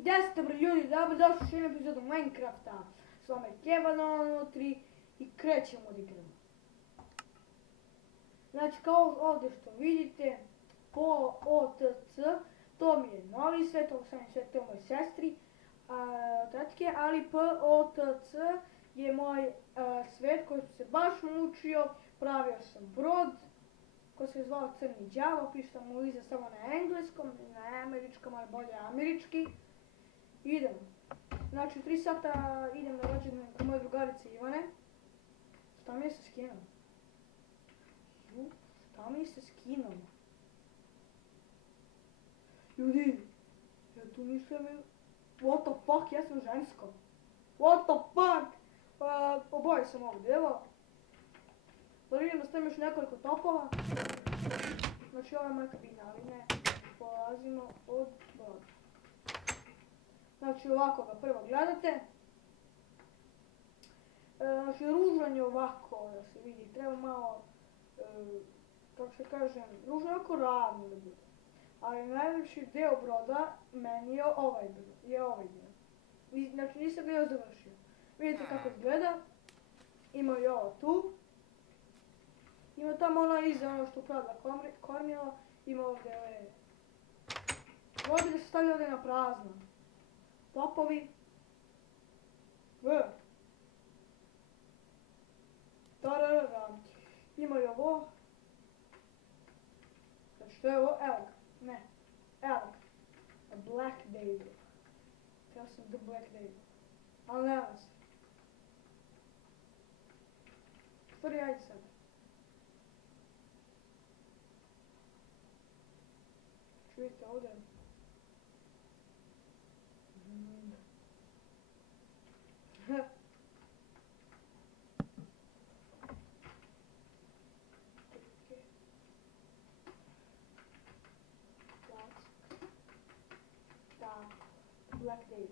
I 10 bre ljudi, dobro došli u jednu epizodu Minecrafta. S vama je Kevan unutri i krećemo da igramo. Znači kao ovdje što vidite, POTC, to mi je novi svet, ovo sam je sve to moje sestri, tatke, ali POTC je moj svet koji sam se baš naučio, pravio sam brod koji se zvao Crni đavo, pišem mu iza samo na engleskom, na američkom, ali bolje američki. Idemo. Znači 3 sata idem na rođendan kod moje drugarice Ivane. Šta mi je sa skinom? Šta mi je sa skinom? Ljudi, ja tu mislim, what the fuck, ja sam žensko. What the fuck? Oboje sam ovdje, evo. Da vidim da stavim još nekoliko topova. Znači ova je moja kabina, ali ne. Polazimo od broda. Znači ovako ga prvo gledate. Znači ružan je ovako da se vidi, treba malo, kako se kažem, ružan ovako ravno da bude. Ali najveći deo broda meni je ovaj dio. Znači nisam ga još završio. Vidite kako izgleda. Ima i ovo tu. Ima tamo ona iza ono što pravda kormila. Ima ovdje ove... Ovdje da se stavlja ovdje na prazno. Topovi. Ima i ovo. Znači što je ovo? Evo ga. Ne. Evo ga. A Black Devil. Htio sam The Black Devil. Ali nema se. Stvari, ajde sad. Čujete ovdje? Black Devil.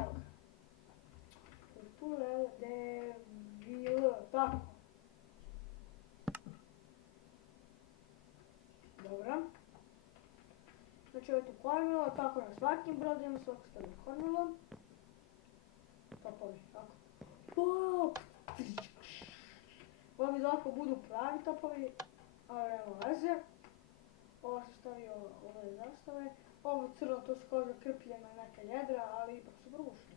Evo ga. Devil. Tako. Dobro. Znači ovo je tu kormilo, tako na svakim brodima, svako stavim kormilo. Topovi, tako. Pop! Ovi ovako budu pravi topovi, ali nema veze. Ovo se stavio ove zastave. Ovo crno to su kao zakrpljena neka jedra, ali ipak su brušne.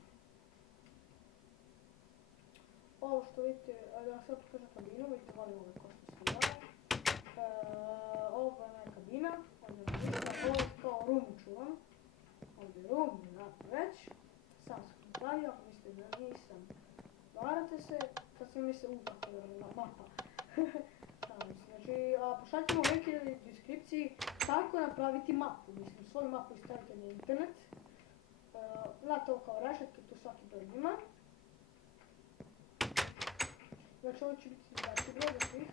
Ovo što vidite, da se opet kažem kabinu, vidite volim ove kosmičke glave. Ovo je moja kabina, ovo je kao rum čuvam. Ovdje je rum, znate već. Sam sam stavio, ako mislite da nisam, varate se, kad se misle tako je mapa. Znači, pošaljite mu neki u deskripciji kako napraviti mapu, mislim svoju mapu i stavite na internet. Znate ovo kao rešetke, tu svaki broj ima. Znači ovo će biti znači broj za svih.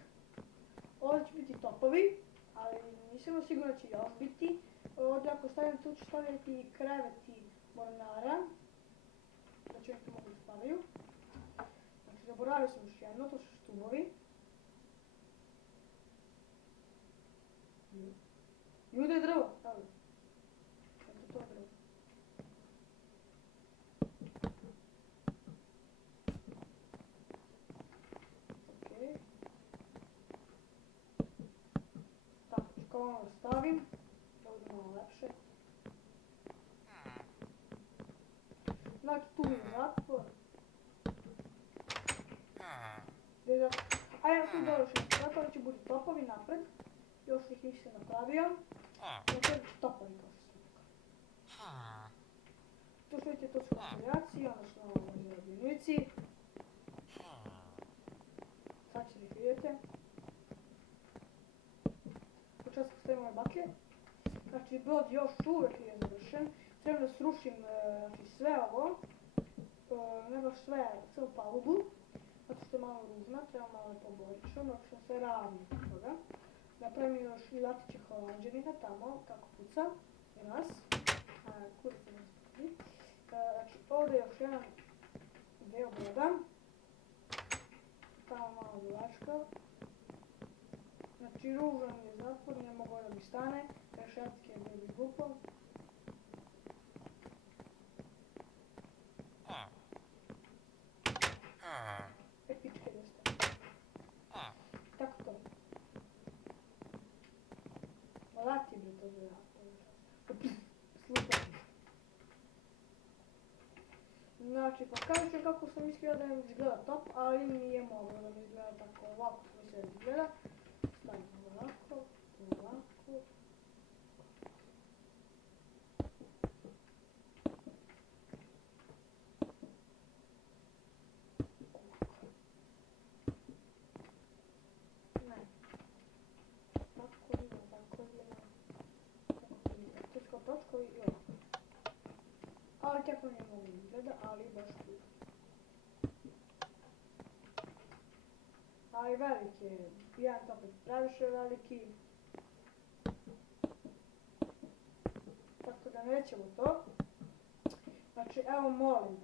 Ovdje će biti topovi, ali nisam sigurno će još biti. Ovdje ako stavim tu ću staviti i kreveti mornara. Znači oni tu mogu da spavaju. Znači zaboravio sam još jedno, to su štubovi. Ljude je drvo, evo. Eto to je drvo. Okej. Tako ću kao ono stavim. Da bude malo lepše. Znači tu je zatvor. A ja tu dovršim. Zato će biti topovi napred. Još ih nisam napravio. Znači će topovi kao što sam rekao. Tu što vidite, to su konsoljacije, odnosno zarobljenici. Sad ćete ih vidjeti. Početak stavimo ove baklje. Znači brod još uvijek nije završen. Trebam da srušim znači, sve ovo. Ne baš sve, celu palubu. Zato što je malo ružna, treba malo poborično, dok sam sve ravno od toga. Napravim još i latiće holanđanina tamo, kako puca, i nas. Kurica nas puti. Znači ovdje je još jedan deo broda. Tamo malo dulačka. Znači ružan je zatvor, ne mogu da mi stane, Rešetke je baby glupo. Epičke dosta. Tako to. Malati bre to zove. Slušaj. Znači, pokažu ću kako sam mislio da mi izgleda top, ali nije moglo da mi izgleda tako. Ovako sam mislio da izgleda. Stavim ovako, ovako. Ne. Tako ima, tako ima. Tako ima. Točko, točko i ovako. Ali tako ne mogu izgleda, ali baš tu. Ali veliki je, jedan opet previše veliki. Tako da nećemo to. Znači, evo molim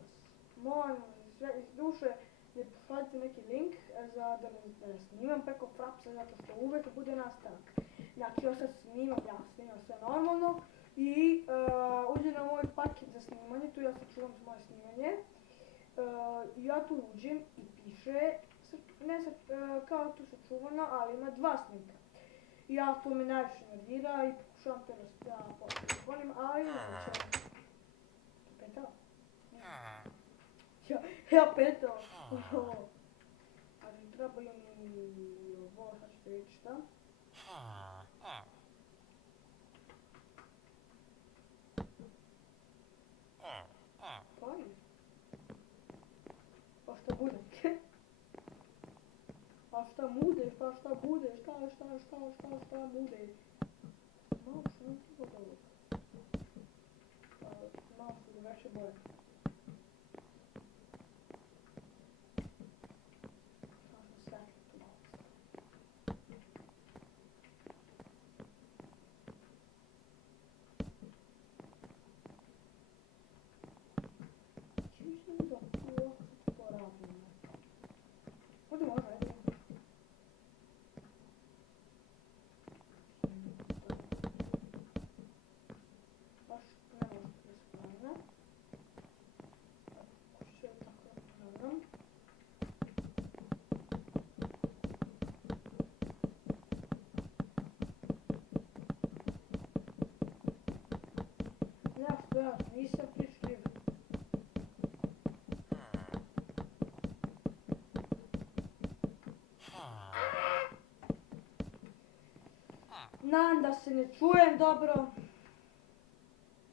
vas sve iz duše da pošaljete neki link za da ne snimam preko Frapsa zato što uvek bude nastavak. Znači, ja sad snimam sve normalno i uđe na moj paket za snimanje, tu ja sad čuvam moje snimanje. Ja tu uđem i piše, ne sad kao tu sačuvano, ali ima 2 snimka. Ja to me najviše nervira i pokušavam to da pošalim, ali neće. Petao? Ja petao. Ali trebaju mi ovo, sad ćete vidjeti šta. Koji? Pa šta bude? Pa šta bude, pa šta bude, šta bude? Malo što nam ti god ovo. Malo što bude veće boje. Ja, nisam prišljiv. Nadam da se ne čujem dobro.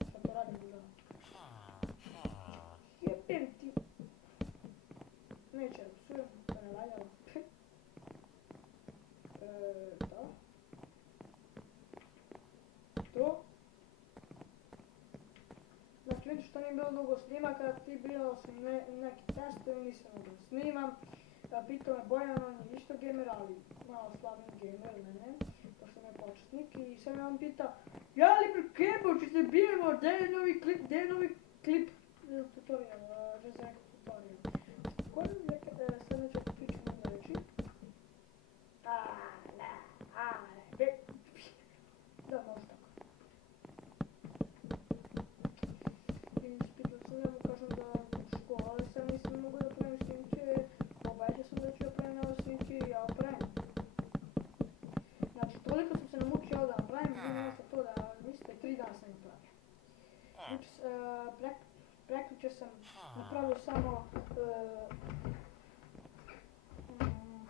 Šta to radim dobro? Jebem ti. Neće da psujem, to ne valjalo. To. To. Znači vidiš što nije bilo dugo snimaka, ti bilo sam neki testovi, nisam mogla snimam. Pitao me Bojan, on je isto gamer, ali malo slavni gamer mene, pošto me je početnik i sam ja on pitao ja li prekebo, če se bijemo, gdje je novi klip tutorial, že za neko tutorial. Koji je sad neću pričam da reći? Da, može tako. I ispitao sam da mu kažem da u školi sam nisam mogu da pravim snimke, obećao sam da ću da pravim nove snimke i ja pravim. Znači, toliko sam se namučio da pravim, znam sa to da mislite 3 dana sam napravio. Znači, prekjuče sam napravio samo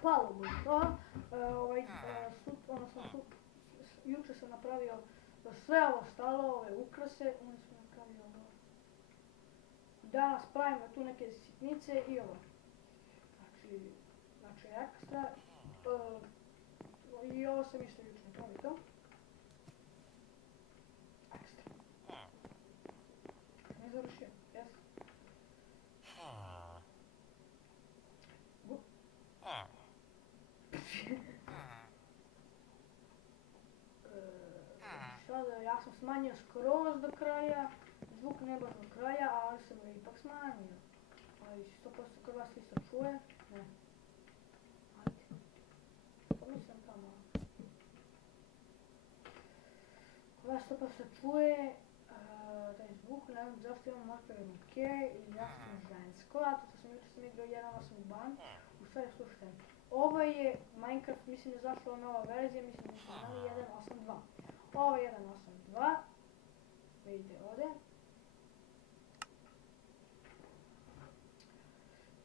palubu i to, juče sam napravio sve ovo stalo, ove ukrase, onda sam napravio ovo. Danas pravimo tu neke sitnice i ovo. Znači ekstra, i ovo sam isto juče napravio to. Ekstra. Ne završio, jes? Sada ja sam smanjio skroz do kraja, zvuk ne baš do kraja, ali sam ga ipak smanjio. Ali 100% kad vas isto čuje, ne. Ajde. Pomislim tamo. se čuje taj zvuk, ne znam zašto imam mrtve ruke i zašto sam žensko, a to sam jutro igrao 1.8 ban. U stvari slušajte, ovo je Minecraft, mislim da je zašla nova verzija, mislim da smo znali 1.8.2. Ovo je 1.8.2, vidite ovdje.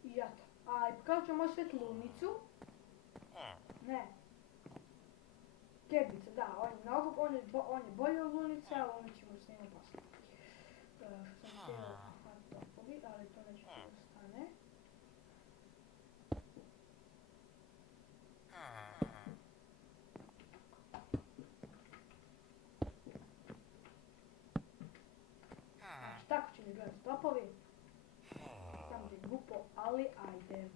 I eto, a pokazat ću vam osvjet lunicu. Ne. Kebica, da, on je bolji od lunice, ali ono ćemo snimati poslije. Što sam htjela topovi, ali to neće da stane. Znači, tako će mi gledati topovi. Sam je glupo, ali ajde.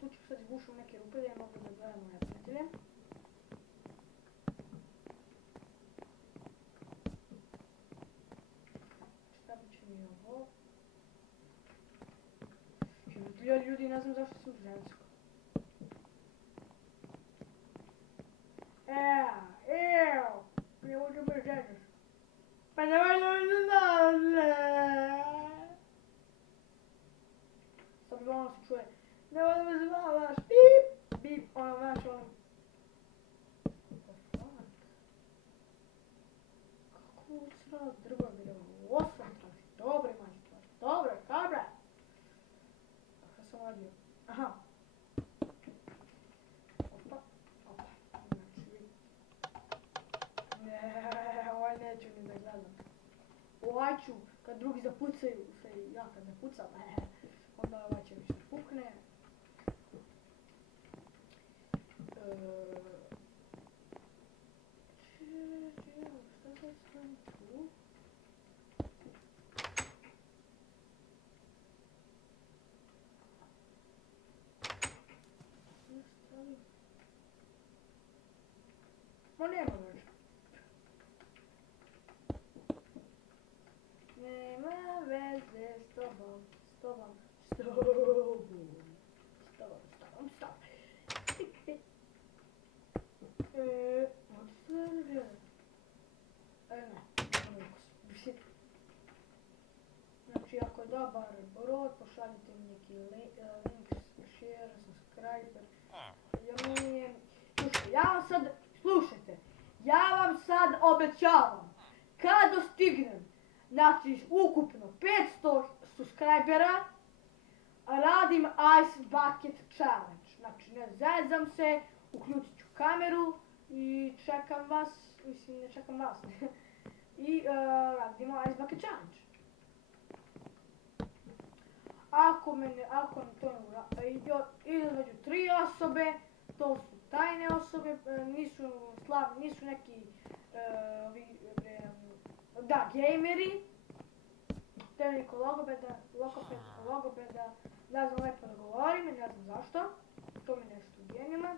Tu ću sad izbušiti neke rupe da je mogu da gledam moje prijatelje. Stavit ću mi ovo. Ljudi, ne znam zašto sam žensko. Evo, ne možem me ženiš. Pa ne možem sad bi ono se čuje. Ne možem me zvalaš, bip, bip, ono, znaš, ono. Kako ovo srao drgo mi da ovo 8 traži, dobre mađe, dobre, dobre. Kako sam radio? Aha. Opa, opa, znači. Ne, ovaj neću ni da gledam. Ovaj ću, kad drugi zapucaju, ja kad zapucam, onda ovaj će mi se pukne. Šta se stavim tu? Ma nema veze. Nema veze s tobom, s tobom, s tobom, s tobom, s tobom. Znači, ako je dobar brod, pošaljite mi neki link, share, subscribe. Slušajte, ja vam sad obećavam, kad dostignem, znači, ukupno 500 subscribera, radim Ice Bucket Challenge. Znači, ne zezam se, uključit ću kameru i čekam vas, mislim ne čekam vas, i radimo Ice Bucket Challenge. Ako mi to ne uradi, između 3 osobe, to su tajne osobe, nisu slavni, nisu neki, da, gameri, tehniku logopeda, ne znam lepo da govorim, ne znam zašto, to mi nešto u genima.